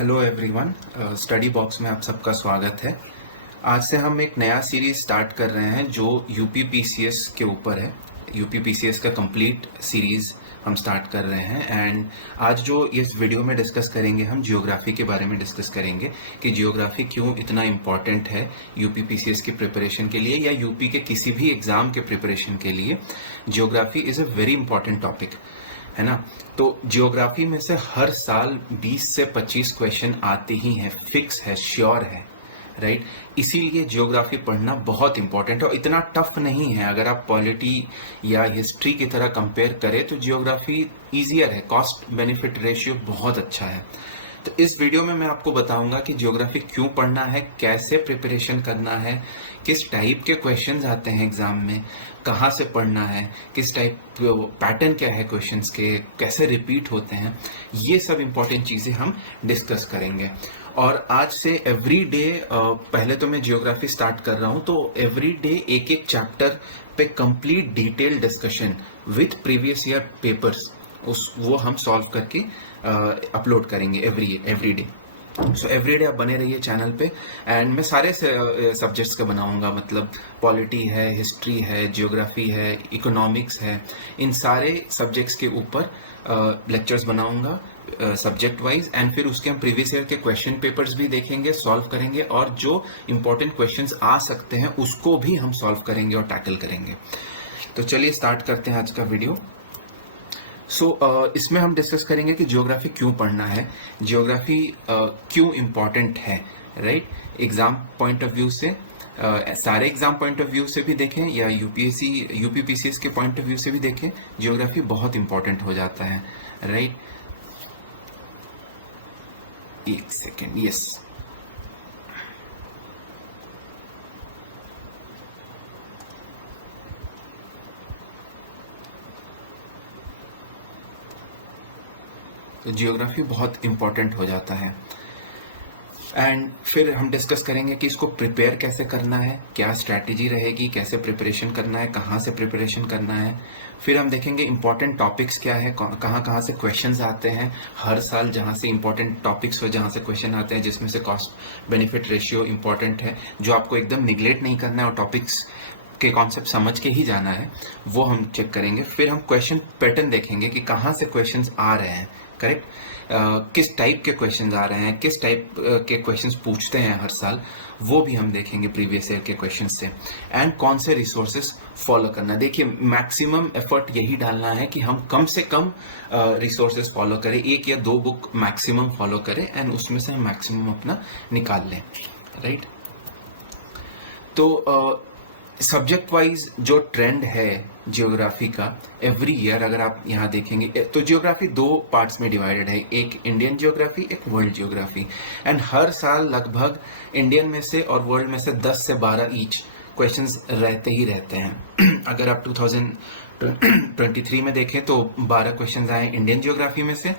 Hello everyone, study box में आप सबका स्वागत है। आज से हम एक नया सीरीज स्टार्ट कर रहे हैं जो यूपी पीसीएस के ऊपर है। यूपी पीसीएस का कंप्लीट सीरीज हम स्टार्ट कर रहे हैं एंड आज जो इस वीडियो में डिस्कस करेंगे हम जियोग्राफी के बारे में डिस्कस करेंगे कि जियोग्राफी क्यों इतना इम्पॉर्टेंट है यूपी पीसीएस की प्रिपरेशन के लिए या यूपी के किसी भी एग्जाम के प्रिपरेशन के लिए। Geography is a very important topic, है ना। तो जियोग्राफी में से हर साल 20 से 25 क्वेश्चन आते ही हैं, फिक्स है, श्योर है, राइट। इसीलिए जियोग्राफी पढ़ना बहुत इंपॉर्टेंट है और इतना टफ नहीं है। अगर आप पॉलिटी या हिस्ट्री की तरह कंपेयर करें तो जियोग्राफी ईजियर है, कॉस्ट बेनिफिट रेशियो बहुत अच्छा है। तो इस वीडियो में मैं आपको बताऊंगा कि जियोग्राफी क्यों पढ़ना है, कैसे प्रिपरेशन करना है, किस टाइप के क्वेश्चंस आते हैं एग्जाम में, कहाँ से पढ़ना है, किस टाइप पैटर्न क्या है क्वेश्चंस के, कैसे रिपीट होते हैं, ये सब इंपॉर्टेंट चीज़ें हम डिस्कस करेंगे। और आज से एवरी डे, पहले तो मैं जियोग्राफी स्टार्ट कर रहा हूँ तो एवरी डे एक एक चैप्टर पे complete detail discussion with previous year papers वो हम सॉल्व करके अपलोड करेंगे every day. So every day आप बने रहिए चैनल पे एंड मैं सारे सब्जेक्ट्स का बनाऊंगा, मतलब पॉलिटी है, हिस्ट्री है, जियोग्राफी है, इकोनॉमिक्स है, इन सारे सब्जेक्ट्स के ऊपर लेक्चर्स बनाऊंगा सब्जेक्ट वाइज एंड फिर उसके हम प्रीवियस ईयर के क्वेश्चन पेपर्स भी देखेंगे, सॉल्व करेंगे और जो इंपॉर्टेंट क्वेश्चंस आ सकते हैं उसको भी हम सॉल्व करेंगे और टैकल करेंगे। तो चलिए स्टार्ट करते हैं आज का वीडियो। इसमें हम डिस्कस करेंगे कि जियोग्राफी क्यों पढ़ना है, जियोग्राफी क्यों इम्पॉर्टेंट है, right. Exam point of view से, सारे एग्जाम पॉइंट ऑफ व्यू से भी देखें या यूपी पीसीएस के पॉइंट ऑफ व्यू से भी देखें, जियोग्राफी बहुत इंपॉर्टेंट हो जाता है, राइट। एक सेकेंड, यस। तो जियोग्राफी बहुत इम्पॉर्टेंट हो जाता है एंड फिर हम डिस्कस करेंगे कि इसको प्रिपेयर कैसे करना है, क्या स्ट्रैटेजी रहेगी, कैसे प्रिपरेशन करना है, कहाँ से प्रिपरेशन करना है। फिर हम देखेंगे इंपॉर्टेंट टॉपिक्स क्या है, कहाँ कहाँ से क्वेश्चंस आते हैं हर साल, जहाँ से इंपॉर्टेंट टॉपिक्स हो, जहाँ से क्वेश्चन आते हैं जिसमें से कॉस्ट बेनिफिट रेशियो इंपॉर्टेंट है, जो आपको एकदम निगलेक्ट नहीं करना है और टॉपिक्स के कॉन्सेप्ट समझ के ही जाना है, वो हम चेक करेंगे। फिर हम क्वेश्चन पैटर्न देखेंगे कि कहाँ से क्वेश्चंस आ रहे हैं, करेक्ट, किस टाइप के क्वेश्चंस आ रहे हैं, किस टाइप के क्वेश्चंस पूछते हैं हर साल, वो भी हम देखेंगे प्रीवियस ईयर के क्वेश्चंस से। एंड कौन से रिसोर्सेज फॉलो करना, देखिए मैक्सिमम एफर्ट यही डालना है कि हम कम से कम रिसोर्सेज फॉलो करें, एक या दो बुक मैक्सिमम फॉलो करें एंड उसमें से हम मैक्सिमम अपना निकाल लें, राइट। तो सब्जेक्ट वाइज जो ट्रेंड है जियोग्राफी का एवरी ईयर, अगर आप यहाँ देखेंगे तो जियोग्राफी दो पार्ट्स में डिवाइडेड है, एक इंडियन जियोग्राफी, एक वर्ल्ड जियोग्राफी। एंड हर साल लगभग इंडियन में से और वर्ल्ड में से 10 से 12 ईच क्वेश्चंस रहते ही रहते हैं। अगर आप 2023 में देखें तो 12 क्वेश्चंस आए इंडियन जियोग्राफी में से,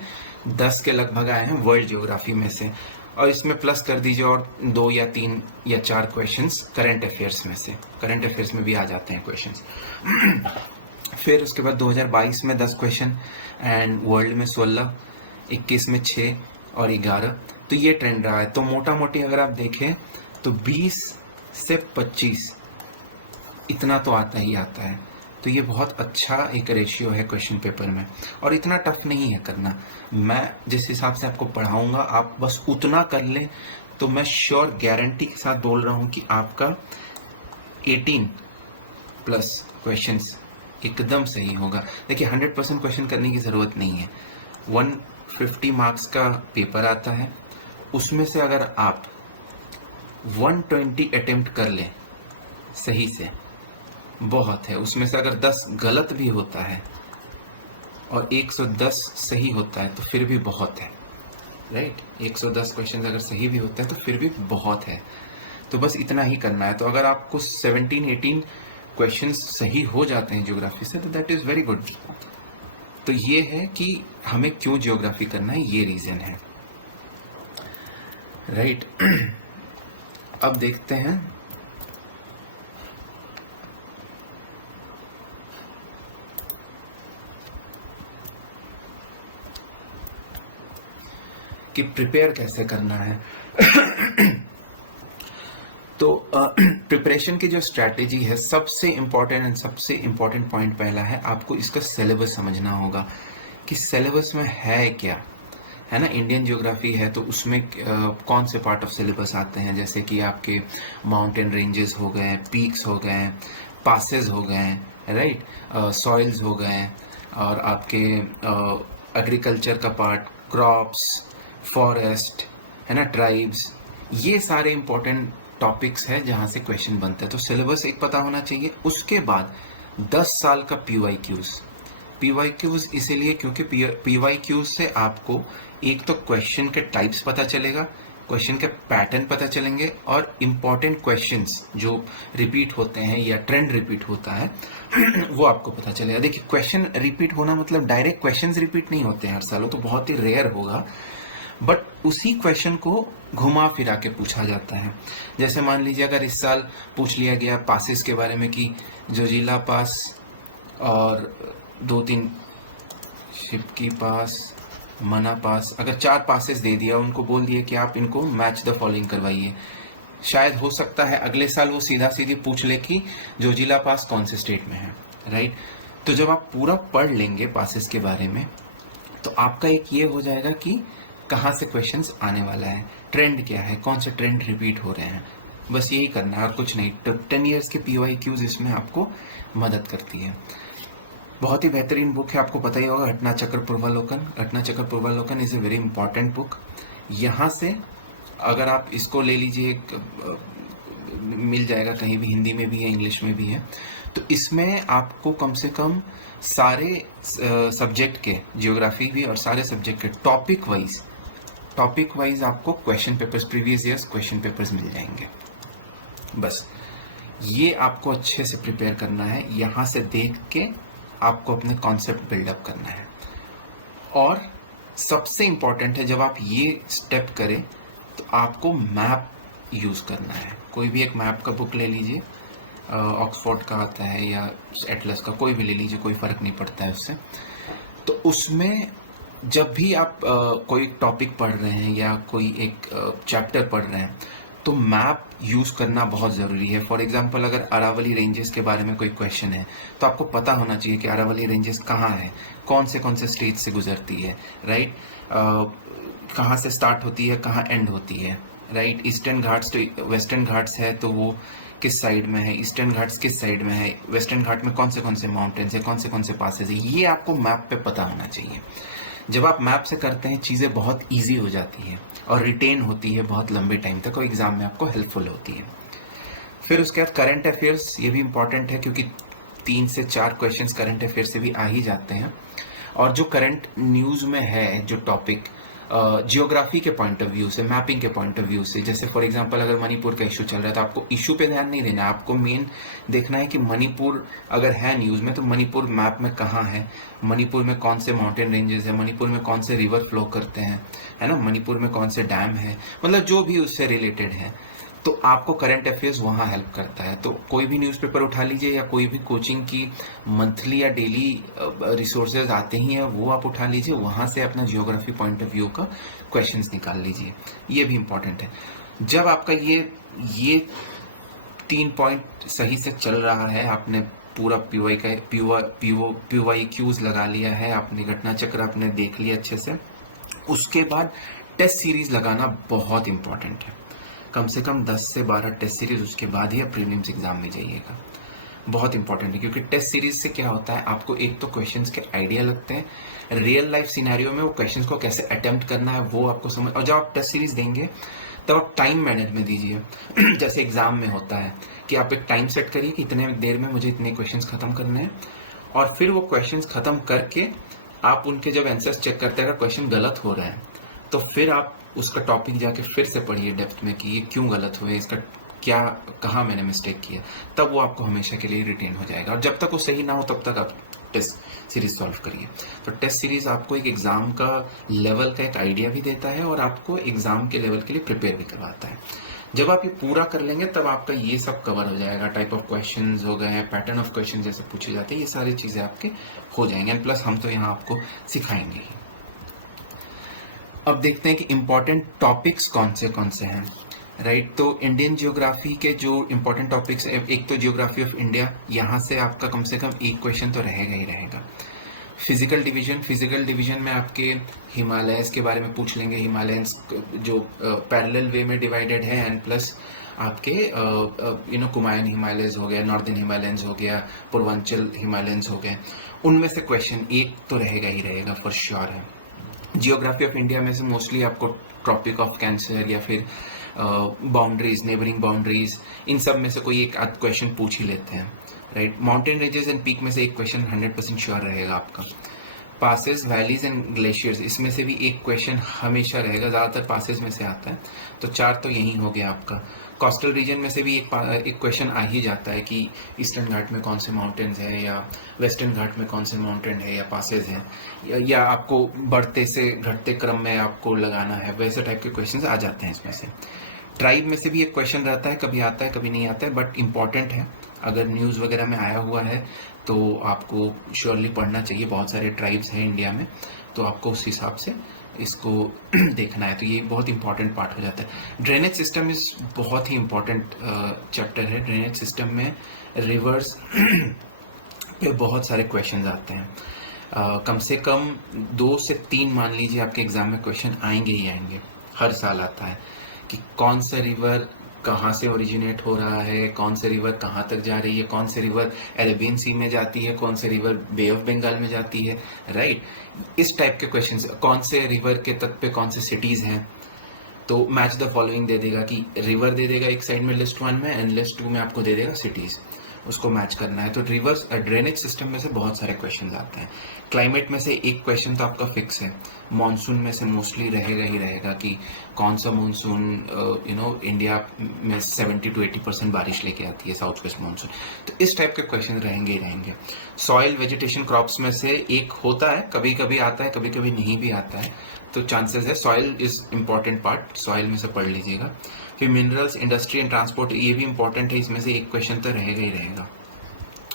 10 के लगभग आए हैं वर्ल्ड जियोग्राफी में से, और इसमें प्लस कर दीजिए और 2 या 3 या 4 क्वेश्चंस करंट अफेयर्स में से, करंट अफेयर्स में भी आ जाते हैं क्वेश्चंस। फिर उसके बाद 2022 में 10 क्वेश्चन एंड वर्ल्ड में 16, 21 में 6 और 11। तो ये ट्रेंड रहा है। तो मोटा मोटी अगर आप देखें तो 20 से 25 इतना तो आता ही आता है। तो ये बहुत अच्छा एक रेशियो है क्वेश्चन पेपर में और इतना टफ नहीं है करना। मैं जिस हिसाब से आपको पढ़ाऊंगा आप बस उतना कर लें तो मैं श्योर गारंटी के साथ बोल रहा हूँ कि आपका 18 प्लस क्वेश्चंस एकदम सही होगा। देखिए 100% क्वेश्चन करने की ज़रूरत नहीं है। 150 मार्क्स का पेपर आता है, उसमें से अगर आप 120 अटेम्प्ट कर लें सही से बहुत है। उसमें से अगर 10 गलत भी होता है और 110 सही होता है तो फिर भी बहुत है, राइट। 110 क्वेश्चन अगर सही भी होता है तो फिर भी बहुत है। तो बस इतना ही करना है। तो अगर आपको 17-18 क्वेश्चंस सही हो जाते हैं ज्योग्राफी से तो दैट इज़ वेरी गुड। तो ये है कि हमें क्यों ज्योग्राफी करना है, ये रीज़न है, राइट। अब देखते हैं कि प्रिपेयर कैसे करना है। तो प्रिपरेशन की जो स्ट्रैटेजी है, सबसे इम्पोर्टेंट पॉइंट पहला है, आपको इसका सिलेबस समझना होगा कि सिलेबस में है क्या, है ना। इंडियन ज्योग्राफी है तो उसमें कौन से पार्ट ऑफ सिलेबस आते हैं, जैसे कि आपके माउंटेन रेंजेस हो गए, पीक्स हो गए, पासेस हो गए, राइट, सॉइल्स हो गए, और आपके एग्रीकल्चर का पार्ट, क्रॉप्स, फॉरेस्ट, है ना, ट्राइब्स, ये सारे इंपॉर्टेंट टॉपिक्स है जहाँ से क्वेश्चन बनते हैं। तो सिलेबस एक पता होना चाहिए। उसके बाद 10 साल का पीवाईक्यूज इसीलिए क्योंकि पीवाईक्यूज से आपको एक तो क्वेश्चन के टाइप्स पता चलेगा, क्वेश्चन के पैटर्न पता चलेंगे, और इम्पॉर्टेंट क्वेश्चंस जो रिपीट होते हैं या ट्रेंड रिपीट होता है वो आपको पता चलेगा। देखिए, क्वेश्चन रिपीट होना मतलब डायरेक्ट क्वेश्चंस रिपीट नहीं होते हैं हर साल, तो बहुत ही रेयर होगा, बट उसी क्वेश्चन को घुमा फिरा के पूछा जाता है। जैसे मान लीजिए अगर इस साल पूछ लिया गया पासेस के बारे में कि जोजिला पास और 2-3 शिपकी पास, मना पास, अगर 4 पासेस दे दिया, उनको बोल दिया कि आप इनको मैच द फॉलोइंग करवाइए, शायद हो सकता है अगले साल वो सीधा सीधी पूछ ले कि जोजिला पास कौन से स्टेट में है, राइट। तो जब आप पूरा पढ़ लेंगे पासेस के बारे में, तो आपका एक ये हो जाएगा कि कहाँ से क्वेश्चंस आने वाला है, ट्रेंड क्या है, कौन से ट्रेंड रिपीट हो रहे हैं, बस यही करना है और कुछ नहीं। तो 10 ईयर्स के पीवाईक्यूज इसमें आपको मदद करती है। बहुत ही बेहतरीन बुक है, आपको पता ही होगा, घटनाचक्र पूर्वावलोकन is a very important book. यहाँ से अगर आप इसको ले लीजिए, मिल जाएगा कहीं भी, हिंदी में भी है, इंग्लिश में भी है। तो इसमें आपको कम से कम सारे सब्जेक्ट के, जियोग्राफी भी और सारे सब्जेक्ट के टॉपिक वाइज आपको question papers, previous years question papers मिल जाएंगे। बस ये आपको अच्छे से प्रिपेयर करना है, यहाँ से देख के आपको अपने कॉन्सेप्ट बिल्डअप करना है। और सबसे इम्पॉर्टेंट है, जब आप ये स्टेप करें तो आपको मैप यूज़ करना है। कोई भी एक मैप का बुक ले लीजिए, ऑक्सफोर्ड का आता है या एटलस का, कोई भी ले लीजिए, कोई फ़र्क नहीं पड़ता है उससे। तो उसमें जब भी आप कोई टॉपिक पढ़ रहे हैं या कोई एक चैप्टर पढ़ रहे हैं, तो मैप यूज़ करना बहुत ज़रूरी है। फॉर एग्जांपल, अगर अरावली रेंजेस के बारे में कोई क्वेश्चन है, तो आपको पता होना चाहिए कि अरावली रेंजेस कहाँ है, कौन से स्टेट से गुजरती है, राइट, कहाँ से स्टार्ट होती है, कहाँ एंड होती है, राइट। ईस्टर्न घाट्स तो वेस्टर्न घाट्स है, तो वो किस साइड में है, ईस्टर्न घाट्स किस साइड में है, वेस्टर्न घाट में कौन से माउंटेन्स है, कौन से पासेस है, ये आपको मैप पे पता होना चाहिए। जब आप मैप से करते हैं, चीज़ें बहुत ईजी हो जाती हैं और रिटेन होती है बहुत लंबे टाइम तक, और एग्ज़ाम में आपको हेल्पफुल होती है। फिर उसके बाद करंट अफेयर्स, ये भी इम्पॉर्टेंट है क्योंकि 3 से 4 क्वेश्चंस करंट अफेयर से भी आ ही जाते हैं। और जो करंट न्यूज़ में है, जो टॉपिक जियोग्राफी के पॉइंट ऑफ व्यू से, मैपिंग के पॉइंट ऑफ व्यू से, जैसे फॉर एग्जांपल अगर मणिपुर का इशू चल रहा है, तो आपको इशू पे ध्यान नहीं देना है, आपको मेन देखना है कि मणिपुर अगर है न्यूज़ में, तो मणिपुर मैप में कहाँ है, मणिपुर में कौन से माउंटेन रेंजेस है, मणिपुर में कौन से रिवर फ्लो करते हैं, है ना, मणिपुर में कौन से डैम है, मतलब जो भी उससे रिलेटेड है। तो आपको करंट अफेयर्स वहाँ हेल्प करता है। तो कोई भी न्यूज़पेपर उठा लीजिए या कोई भी कोचिंग की मंथली या डेली रिसोर्सेज आते ही हैं, वो आप उठा लीजिए, वहाँ से अपना जियोग्राफी पॉइंट ऑफ व्यू का क्वेश्चंस निकाल लीजिए। ये भी इम्पॉर्टेंट है। जब आपका ये 3 पॉइंट सही से चल रहा है, आपने पूरा पीवाईक्यूज लगा लिया है, आपने घटना चक्र आपने देख लिया अच्छे से, उसके बाद टेस्ट सीरीज लगाना बहुत इंपॉर्टेंट है। कम से कम 10 से 12 टेस्ट सीरीज, उसके बाद ही आप प्रीलिम्स एग्जाम में जाइएगा। बहुत इंपॉर्टेंट है, क्योंकि टेस्ट सीरीज से क्या होता है, आपको एक तो क्वेश्चंस के आइडिया लगते हैं, रियल लाइफ सिनेरियो में वो क्वेश्चंस को कैसे अटेम्प्ट करना है वो आपको समझ, और जब आप टेस्ट सीरीज देंगे तब आप टाइम मैनेजमेंट दीजिए। जैसे एग्जाम में होता है कि आप एक टाइम सेट करिए कि इतने देर में मुझे इतने क्वेश्चंस खत्म करने हैं, और फिर वो क्वेश्चंस खत्म करके आप उनके जब आंसर्स चेक करते हैं, अगर क्वेश्चन गलत हो रहा है तो फिर आप उसका टॉपिक जाके फिर से पढ़िए डेप्थ में कि ये क्यों गलत हुए, इसका क्या, कहाँ मैंने मिस्टेक किया, तब वो आपको हमेशा के लिए रिटेन हो जाएगा। और जब तक वो सही ना हो तब तक आप टेस्ट सीरीज सॉल्व करिए। तो टेस्ट सीरीज आपको एक एग्जाम का लेवल का एक आइडिया भी देता है और आपको एग्जाम के लेवल के लिए प्रिपेयर भी करवाता है। जब आप ये पूरा कर लेंगे तब आपका ये सब कवर हो जाएगा। टाइप ऑफ क्वेश्चंस हो गए, पैटर्न ऑफ क्वेश्चन जैसे पूछे जाते हैं, ये सारी चीज़ें आपके हो जाएंगे। प्लस हम तो यहाँ आपको सिखाएंगे ही। अब देखते हैं कि इम्पोर्टेंट टॉपिक्स कौन से हैं, राइट। तो इंडियन जियोग्राफी के जो इम्पोर्टेंट टॉपिक्स है, एक तो जियोग्राफी ऑफ इंडिया, यहाँ से आपका कम से कम एक क्वेश्चन तो रहेगा ही रहेगा। फिजिकल डिवीजन में आपके हिमालयस के बारे में पूछ लेंगे, हिमालयंस जो पैरेलल वे में डिवाइडेड है, एंड प्लस आपके कुमायून हिमालयस हो गया, नॉर्दर्न हिमालयंस हो गया, पूर्वांचल हिमालयंस हो गए, उनमें से क्वेश्चन एक तो रहेगा ही रहेगा, फॉर श्योर है। जियोग्राफी ऑफ इंडिया में से मोस्टली आपको ट्रॉपिक ऑफ कैंसर या फिर बाउंड्रीज, नेबरिंग बाउंड्रीज, इन सब में से कोई एक आध क्वेश्चन पूछ ही लेते हैं, right. Mountain ranges and peak में से एक क्वेश्चन 100% श्योर रहेगा आपका। पासेस, वैलीज एंड ग्लेशियर्स, इसमें से भी एक क्वेश्चन हमेशा रहेगा, ज़्यादातर पासेस में से आता है, तो 4 तो यही हो गया आपका। कोस्टल रीजन में से भी एक क्वेश्चन आ ही जाता है कि ईस्टर्न घाट में कौन से माउंटेन्स है, या वेस्टर्न घाट में कौन से माउंटेन है या पासेस हैं, या आपको बढ़ते से घटते क्रम में आपको लगाना है, वैसे टाइप के क्वेश्चन आ जाते हैं इसमें से। ट्राइब में से भी एक क्वेश्चन रहता है, कभी आता है कभी नहीं आता है, बट इम्पॉर्टेंट है, अगर न्यूज़ वगैरह में आया हुआ है तो आपको श्योरली पढ़ना चाहिए। बहुत सारे ट्राइब्स हैं इंडिया में, तो आपको उस हिसाब से इसको देखना है, तो ये बहुत इंपॉर्टेंट पार्ट हो जाता है। ड्रेनेज सिस्टम इस बहुत ही इंपॉर्टेंट चैप्टर है। ड्रेनेज सिस्टम में रिवर्स पे बहुत सारे क्वेश्चन आते हैं, कम से कम 2 से 3 मान लीजिए आपके एग्जाम में क्वेश्चन आएंगे ही आएंगे, हर साल आता है कि कौन सा रिवर कहाँ से ओरिजिनेट हो रहा है, कौन से रिवर कहाँ तक जा रही है, कौन से रिवर अरेबियन सी में जाती है, कौन से रिवर बे ऑफ बंगाल में जाती है, राइट। इस टाइप के क्वेश्चंस, कौन से रिवर के तट पे कौन से सिटीज़ हैं, तो मैच द फॉलोइंग दे देगा कि रिवर दे देगा एक साइड में लिस्ट 1 में, एंड लिस्ट 2 में आपको दे देगा सिटीज़, उसको मैच करना है। तो रिवर्स ड्रेनेज सिस्टम में से बहुत सारे क्वेश्चन आते हैं। क्लाइमेट में से एक क्वेश्चन तो आपका फिक्स है, मॉनसून में से मोस्टली रहेगा ही रहेगा कि कौन सा मॉनसून इंडिया में 70 to 80% बारिश लेके आती है, साउथ वेस्ट मॉनसून, तो इस टाइप के क्वेश्चन रहेंगे ही रहेंगे। सॉइल, वेजिटेशन, क्रॉप्स में से एक होता है, कभी कभी आता है कभी कभी नहीं भी आता है, तो चांसेस है। Soil is important part, soil में से पढ़ लीजिएगा। फिर मिनरल्स, इंडस्ट्री एंड ट्रांसपोर्ट, ये भी इंपॉर्टेंट है, इसमें से एक क्वेश्चन तो रहेगा ही रहेगा,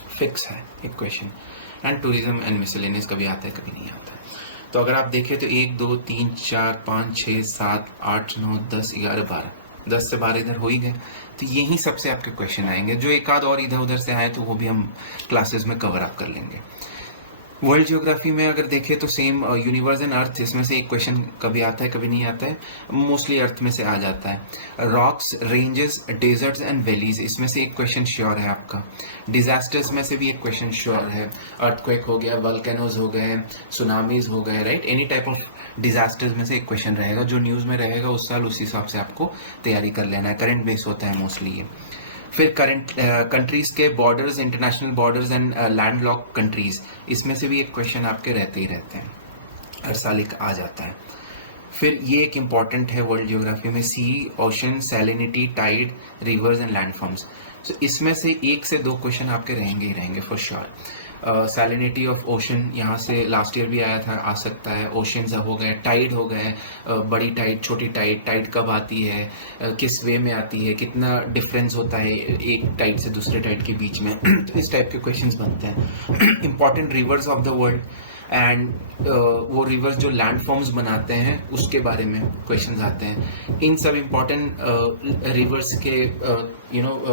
फिक्स है एक question. And tourism and miscellaneous कभी आता है कभी नहीं आता है। तो अगर आप देखें तो 1 2 3 4 5 6 7 8 9 10 11 12, 10 से 12 इधर हो ही गए, तो यही सबसे आपके क्वेश्चन आएंगे। जो एक आध और इधर उधर से आए तो वो भी हम क्लासेस में कवर अप कर लेंगे। वर्ल्ड जियोग्राफी में अगर देखें तो सेम, यूनिवर्स एंड अर्थ, इसमें से एक क्वेश्चन कभी आता है कभी नहीं आता है, मोस्टली अर्थ में से आ जाता है। Rocks, ranges, deserts and valleys, इसमें से एक क्वेश्चन श्योर है आपका। डिजास्टर्स में से भी एक क्वेश्चन श्योर है, अर्थक्वेक हो गया, वल्केनोज हो गए, सुनामीज हो गए, right. Any type of disasters में से एक क्वेश्चन रहेगा, जो न्यूज़ में रहेगा उस साल उस हिसाब से आपको तैयारी कर लेना है, करंट बेस होता है मोस्टली ये। फिर करंट कंट्रीज के borders, international borders and land lock countries, इसमें से भी एक क्वेश्चन आपके रहते ही रहते हैं, हर साल एक आ जाता है। फिर ये एक इम्पॉर्टेंट है वर्ल्ड जियोग्राफी में, sea, ocean, salinity, tide, rivers and landforms, तो इसमें से 1 से 2 क्वेश्चन आपके रहेंगे ही रहेंगे for sure. Salinity of ocean, यहाँ से लास्ट ईयर भी आया था, आ सकता है। ओशंस हो गए, टाइड हो गए, बड़ी टाइड, छोटी टाइड, टाइड कब आती है, किस वे में आती है, कितना डिफरेंस होता है एक टाइड से दूसरे टाइड के बीच में, तो इस टाइप के क्वेश्चंस बनते हैं। Important rivers of the world and वो रिवर्स जो लैंडफॉर्म्स बनाते हैं उसके बारे में क्वेश्चंस आते हैं। इन सब इम्पॉर्टेंट रिवर्स के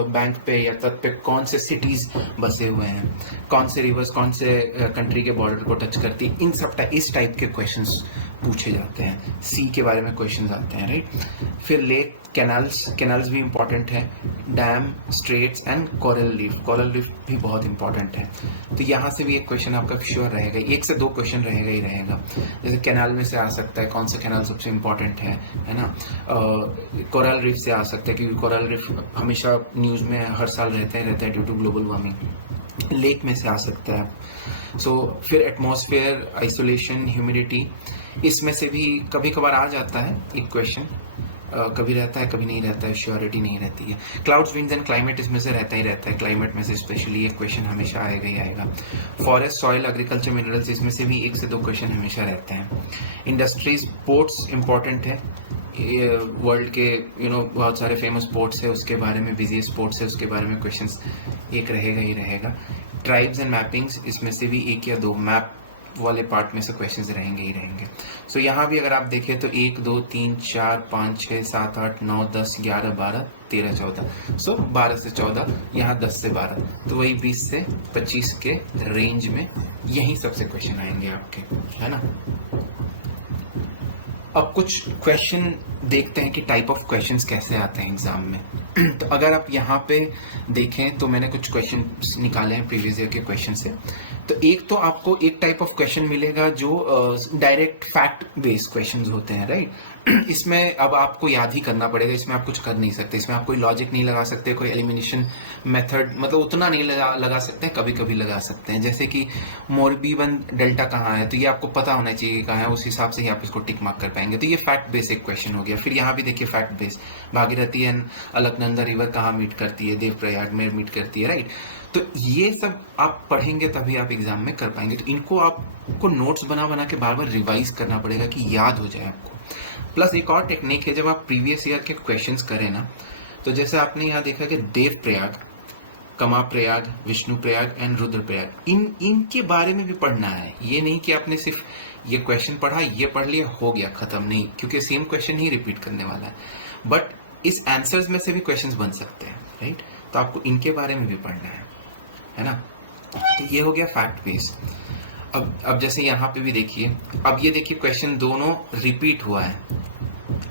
बैंक पे या तट पे कौन से सिटीज़ बसे हुए हैं, कौन से रिवर्स कौन से कंट्री के बॉर्डर को टच करती है, इन सब इस टाइप के क्वेश्चंस पूछे जाते हैं। सी के बारे में क्वेश्चंस आते हैं, राइट। फिर लेक, कैनाल्स भी इंपॉर्टेंट है, dam, straits and coral reef भी बहुत इंपॉर्टेंट है। तो यहाँ से भी एक क्वेश्चन आपका श्योर रहेगा, 1 से 2 क्वेश्चन रहेगा ही रहेगा। जैसे कैनाल में से आ सकता है, कौन सा कैनाल सबसे इंपॉर्टेंट है ना। कोरल रीफ से आ सकता है, क्योंकि कोरल रीफ हमेशा न्यूज़ में हर साल रहता है due to global warming. Lake में से आ सकता है। सो फिर एटमॉस्फेयर, आइसोलेशन, ह्यूमिडिटी, इसमें से भी कभी कभार आ जाता है एक क्वेश्चन, कभी रहता है कभी नहीं रहता है, श्योरिटी नहीं रहती है। क्लाउड्स, विंड्स एंड क्लाइमेट, इसमें से रहता ही रहता है, क्लाइमेट में से स्पेशली एक क्वेश्चन हमेशा आएगा ही आएगा। फॉरेस्ट, सॉइल, एग्रीकल्चर, मिनरल्स, इसमें से भी 1 से 2 क्वेश्चन हमेशा रहते हैं। इंडस्ट्रीज, पोर्ट्स इंपॉर्टेंट है, वर्ल्ड के बहुत सारे फेमस पोर्ट्स है, उसके बारे में, बिजीएस्ट पोर्ट्स है उसके बारे में क्वेश्चंस एक रहेगा ही रहेगा। ट्राइब्स एंड मैपिंग्स, इसमें से भी 1 या 2 मैप वाले पार्ट में से क्वेश्चंस रहेंगे ही रहेंगे। सो यहाँ भी अगर आप देखें तो 1 2 3 4 5 6 7 8 9 10 11 12 13 14, सो 12 से 14, यहाँ 10 से 12, तो वही 20 से 25 के रेंज में यही सबसे क्वेश्चन आएंगे आपके, है ना। अब कुछ क्वेश्चन देखते हैं कि टाइप ऑफ क्वेश्चंस कैसे आते हैं एग्जाम में। तो अगर आप यहाँ पे देखें तो मैंने कुछ क्वेश्चन निकाले हैं प्रीवियस ईयर के क्वेश्चन से। तो एक तो आपको एक टाइप ऑफ क्वेश्चन मिलेगा जो डायरेक्ट फैक्ट बेस्ड क्वेश्चंस होते हैं, राइट। इसमें अब आपको याद ही करना पड़ेगा, इसमें आप कुछ कर नहीं सकते, इसमें आप कोई लॉजिक नहीं लगा सकते, कोई एलिमिनेशन मेथड मतलब उतना नहीं लगा सकते, कभी कभी लगा सकते हैं। जैसे कि मोरबीबन डेल्टा कहाँ है, तो ये आपको पता होना चाहिए कहाँ है, उस हिसाब से ही आप इसको टिक मार्क कर पाएंगे। तो ये फैक्ट बेस्ड एक क्वेश्चन हो गया। फिर यहाँ भी देखिए fact based, Bhagirathi and Alaknanda river कहाँ मीट करती है, देवप्रयाग में मीट करती है, राइट। तो ये सब आप पढ़ेंगे तभी आप एग्जाम में कर पाएंगे। तो इनको आपको नोट्स बना बना के बार बार रिवाइज करना पड़ेगा कि याद हो जाए आपको। प्लस एक और टेक्निक है, जब आप प्रीवियस ईयर के क्वेश्चंस करें ना, तो जैसे आपने यहाँ देखा कि देवप्रयाग, कमाप्रयाग, विष्णुप्रयाग एंड रुद्रप्रयाग, इनके बारे में भी पढ़ना है। ये नहीं कि आपने सिर्फ ये क्वेश्चन पढ़ा, ये पढ़ लिया, हो गया खत्म, नहीं, क्योंकि सेम क्वेश्चन ही रिपीट करने वाला है। बट इस आंसर्स में से भी क्वेश्चंस बन सकते हैं, राइट। तो आपको इनके बारे में भी पढ़ना है ना। तो ये हो गया फैक्ट बेस। अब जैसे यहाँ पे भी देखिए, अब ये देखिए क्वेश्चन दोनों रिपीट हुआ है,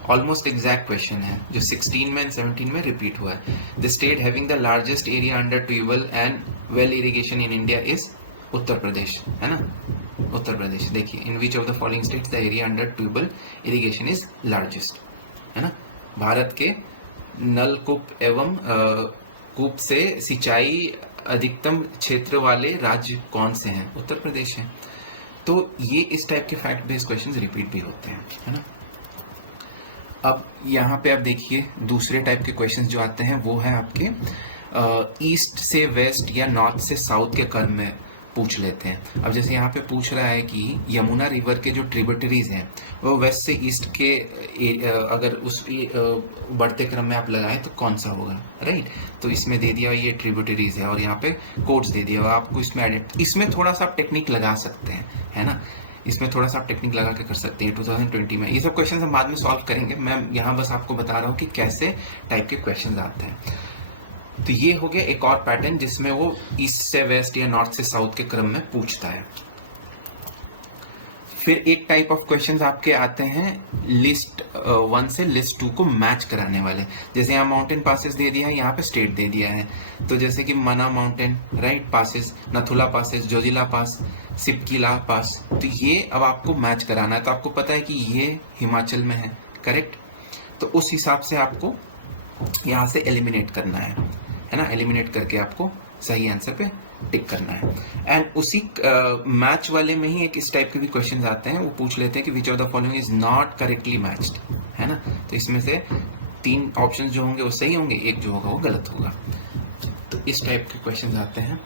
ऑलमोस्ट एग्जैक्ट क्वेश्चन है जो 16 में एंड 17 में रिपीट हुआ है। The state having the largest area under tubewell and well irrigation in India is Uttar Pradesh, है ना, उत्तर प्रदेश। देखिए, in which of the following states the area under tubewell irrigation is largest, है ना। भारत के नलकूप एवं कूप से सिंचाई अधिकतम क्षेत्र वाले राज्य कौन से हैं, उत्तर प्रदेश है। तो ये इस टाइप के फैक्ट बेस्ड क्वेश्चंस रिपीट भी होते हैं, है ना। अब यहाँ पे आप देखिए दूसरे टाइप के क्वेश्चंस जो आते हैं वो है आपके ईस्ट से वेस्ट या नॉर्थ से साउथ के क्रम में पूछ लेते हैं। अब जैसे यहाँ पे पूछ रहा है कि यमुना रिवर के जो ट्रिब्यूटरीज हैं वो वेस्ट से ईस्ट के अगर उस बढ़ते क्रम में आप लगाएं तो कौन सा होगा, राइट। तो इसमें दे दिया ये ट्रिब्यूटरीज है और यहाँ पे कोड्स दे दिया, आपको इसमें थोड़ा सा आप टेक्निक लगा सकते हैं, है ना। इसमें थोड़ा सा आप टेक्निक लगा के कर सकते हैं 2020 में। ये सब क्वेश्चन हम बाद में सॉल्व करेंगे, मैं यहाँ बस आपको बता रहा हूँ कि कैसे टाइप के क्वेश्चन आते हैं। तो ये हो गया एक और पैटर्न जिसमें वो ईस्ट से वेस्ट या नॉर्थ से साउथ के क्रम में पूछता है। फिर एक टाइप ऑफ क्वेश्चंस आपके आते हैं लिस्ट 1 से लिस्ट 2 को मैच कराने वाले। जैसे यहाँ माउंटेन पासेस दे दिया है, यहाँ पे स्टेट दे दिया है। तो जैसे कि मना माउंटेन, राइट, पासेस, नथुला पासेस, जोजिला पास, सिपकिला पास, तो ये अब आपको मैच कराना है। तो आपको पता है कि ये हिमाचल में है, करेक्ट। तो उस हिसाब से आपको यहाँ से एलिमिनेट करना है ना। एलिमिनेट करके आपको सही आंसर पे टिक करना है। एंड उसी मैच वाले में ही एक इस टाइप के भी क्वेश्चंस आते हैं, वो पूछ लेते हैं कि विच of the following is not correctly matched, है ना। तो इसमें से 3 ऑप्शंस जो होंगे वो सही होंगे, एक जो होगा वो गलत होगा। तो इस टाइप के क्वेश्चंस आते हैं।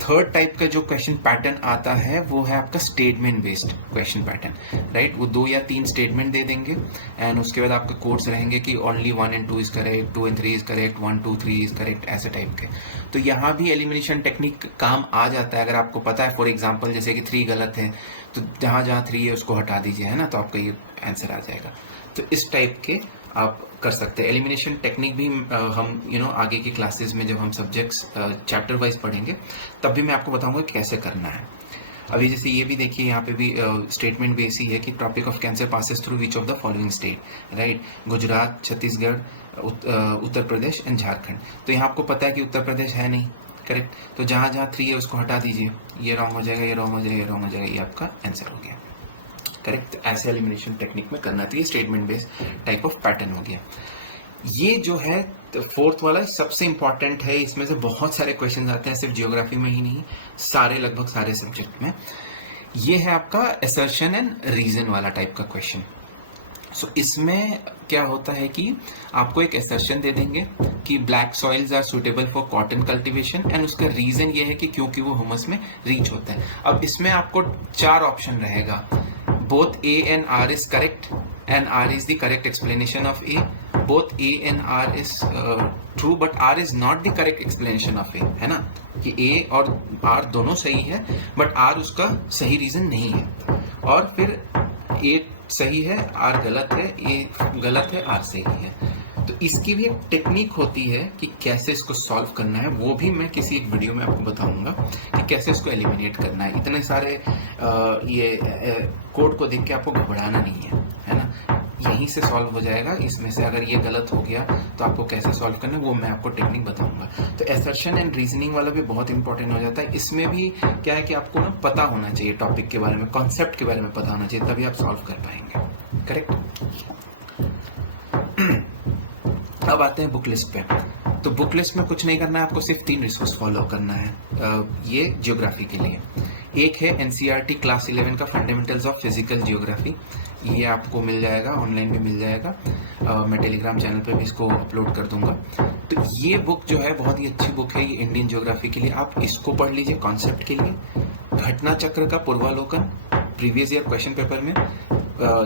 थर्ड टाइप का जो क्वेश्चन पैटर्न आता है वो है आपका statement based question pattern, right. वो 2 या 3 स्टेटमेंट दे देंगे एंड उसके बाद आपके कोड्स रहेंगे कि only 1 and 2 is correct, 2 and 3 is correct, 1 2 3 is correct, ऐसे टाइप के। तो यहाँ भी एलिमिनेशन टेक्निक काम आ जाता है अगर आपको पता है। फॉर एग्जाम्पल जैसे कि 3 गलत है तो जहाँ जहाँ 3 है उसको हटा दीजिए, है ना, तो आपका ये आंसर आ जाएगा। तो इस टाइप के आप कर सकते हैं। एलिमिनेशन टेक्निक भी हम आगे की क्लासेस में जब हम सब्जेक्ट्स चैप्टर वाइज पढ़ेंगे तब भी मैं आपको बताऊंगा कैसे करना है। अभी जैसे ये भी देखिए, यहाँ पे भी स्टेटमेंट भी ऐसी है कि tropic of cancer passes through which of the following state, right. Gujarat, Chhattisgarh, Uttar Pradesh and Jharkhand. तो यहाँ आपको पता है कि उत्तर प्रदेश है नहीं, करेक्ट। तो जहाँ जहाँ 3 है उसको हटा दीजिए, ये रॉन्ग हो जाएगा, ये रॉन्ग हो जाएगा, ये रॉन्ग हो जाएगा, ये आपका आंसर हो गया, करेक्ट। ऐसे एलिमिनेशन टेक्निक में करना। तो ये statement based type of pattern हो गया। ये जो है फोर्थ वाला सबसे इंपॉर्टेंट है। इसमें से बहुत सारे क्वेश्चन आते हैं, सिर्फ जियोग्राफी में ही नहीं, सारे लगभग सारे सब्जेक्ट में। ये है आपका असर्शन एंड रीजन वाला टाइप का क्वेश्चन। सो इसमें क्या होता है कि आपको एक असर्शन दे देंगे कि black soils are suitable for cotton cultivation and उसका रीजन ये है कि क्योंकि वो ह्यूमस में रीच होता है। अब इसमें आपको 4 ऑप्शन रहेगा, both A and R is correct and R is the correct explanation of A, both A and R is true, but R is not the correct explanation of A, है ना, कि A और R दोनों सही है, but R उसका सही reason नहीं है। और फिर A सही है, R गलत है, A गलत है, R सही है। तो इसकी भी एक टेक्निक होती है कि कैसे इसको सॉल्व करना है, वो भी मैं किसी एक वीडियो में आपको बताऊंगा कि कैसे इसको एलिमिनेट करना है। इतने सारे ये कोड को देख के आपको घबराना नहीं है ना, यहीं से सॉल्व हो जाएगा। इसमें से अगर ये गलत हो गया तो आपको कैसे सॉल्व करना है वो मैं आपको टेक्निक बताऊंगा। तो एसर्शन एंड रीजनिंग वाला भी बहुत इंपॉर्टेंट हो जाता है। इसमें भी क्या है कि आपको ना पता होना चाहिए टॉपिक के बारे में, कॉन्सेप्ट के बारे में पता होना चाहिए, तभी आप सॉल्व कर पाएंगे। करेक्ट। अब आते हैं बुक लिस्ट पे। तो बुक लिस्ट में कुछ नहीं करना है, आपको सिर्फ 3 रिसोर्स फॉलो करना है ये जियोग्राफी के लिए। एक है एनसीईआरटी क्लास 11 का फंडामेंटल्स ऑफ फिजिकल जियोग्राफी, ये आपको मिल जाएगा, ऑनलाइन भी मिल जाएगा, मैं टेलीग्राम चैनल पे भी इसको अपलोड कर दूंगा। तो ये बुक जो है बहुत ही अच्छी बुक है, ये इंडियन जियोग्राफी के लिए। आप इसको पढ़ लीजिए कॉन्सेप्ट के लिए। घटना चक्र का पूर्वालोकन प्रीवियस ईयर क्वेश्चन पेपर में,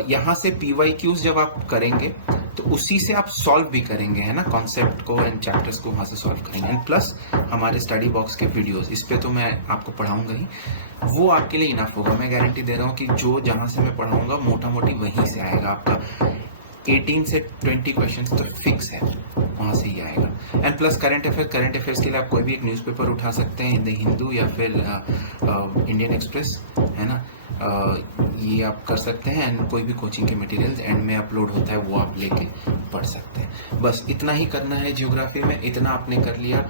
यहाँ से पीवाईक्यूज जब आप करेंगे तो उसी से आप सॉल्व भी करेंगे, है ना, कॉन्सेप्ट को एंड चैप्टर्स को वहां से सॉल्व करेंगे। एंड प्लस हमारे स्टडी बॉक्स के वीडियोस, इस पे तो मैं आपको पढ़ाऊंगा ही, वो आपके लिए इनफ होगा। मैं गारंटी दे रहा हूँ कि जो जहां से मैं पढ़ाऊंगा मोटा मोटी वहीं से आएगा आपका। 18 से 20 क्वेश्चन तो फिक्स है, वहां से ही आएगा। एंड प्लस करंट अफेयर्स के लिए आप कोई भी एक न्यूज़पेपर उठा सकते हैं, द हिंदू या फिर इंडियन एक्सप्रेस, है ना, ये आप कर सकते हैं। एंड कोई भी कोचिंग के मटेरियल्स एंड में अपलोड होता है वो आप लेके पढ़ सकते हैं। बस इतना ही करना है जियोग्राफी में, इतना आपने कर लिया।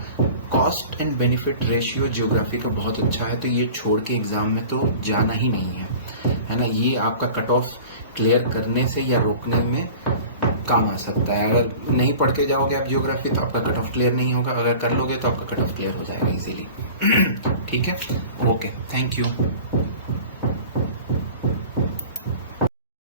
Cost and benefit ratio geography का बहुत अच्छा है, तो ये छोड़ के एग्जाम में तो जाना ही नहीं है ना। ये आपका कट ऑफ क्लियर करने से या रोकने में काम आ सकता है। अगर नहीं पढ़ के जाओगे आप जियोग्राफी तो आपका कट ऑफ क्लियर नहीं होगा, अगर कर लोगे तो आपका कट ऑफ क्लियर हो जाएगा इजीली। ठीक है, ओके, थैंक यू।